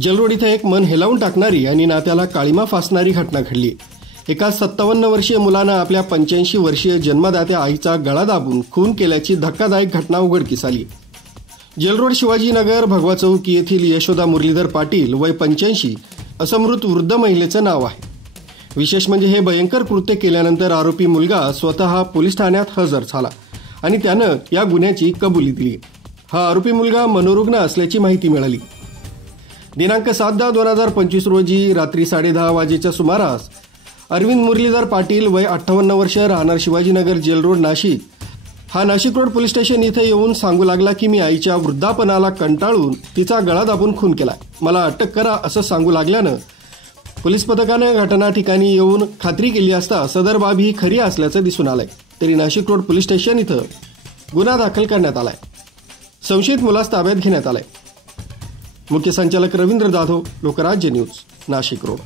Jail Road इथं एक मन हेलावून टाकणारी आणि नात्याला काळीमा फासणारी घटना घडली। एका 57 वर्षीय मुलानं आपल्या 85 वर्षीय जन्मदात्या आईचा गळा दाबून खून केल्याची धक्कादायक घटना उघडकीस आली। जलरोड शिवाजीनगर भगवा चौक येथील यशोदा मुरलीधर पाटील वय 85 असं मृत वृद्ध महिलेचं नाव आहे। विशेष म्हणजे हे भयंकर कृत्य केल्यानंतर आरोपी मुलगा स्वतः पोलीस ठाण्यात हजर झाला आणि त्यानं या गुन्ह्याची कबुली दिली। हा आरोपी मुलगा मनोरुग्ण असल्याची माहिती मिळाली। दिनांक 7/10/2025 रोजी रात्री 10:30 वाजेच्या सुमारास अरविंद मुरलीधर पाटील वय 58 वर्ष राहणार शिवाजीनगर जेल रोड नाशिक हा नाशिक रोड पोलीस स्टेशन इथे येऊन सांगू लागला की मी आईच्या वृद्धापनाला कंटाळून तिचा गळा दाबून खून केला, मला अटक करा असं सांगू लागल्यानं पोलीस पथकाने घटना ठिकाणी येऊन खात्री केली असता सदर बाब ही खरी असल्याचं दिसून आलंय। तरी नाशिक रोड पोलीस स्टेशन इथं गुन्हा दाखल करण्यात आलाय। संशयित मुलास ताब्यात घेण्यात आलाय। मुख्य संचालक रवींद्र जाधव, लोकराज्य न्यूज, नाशिक रोड।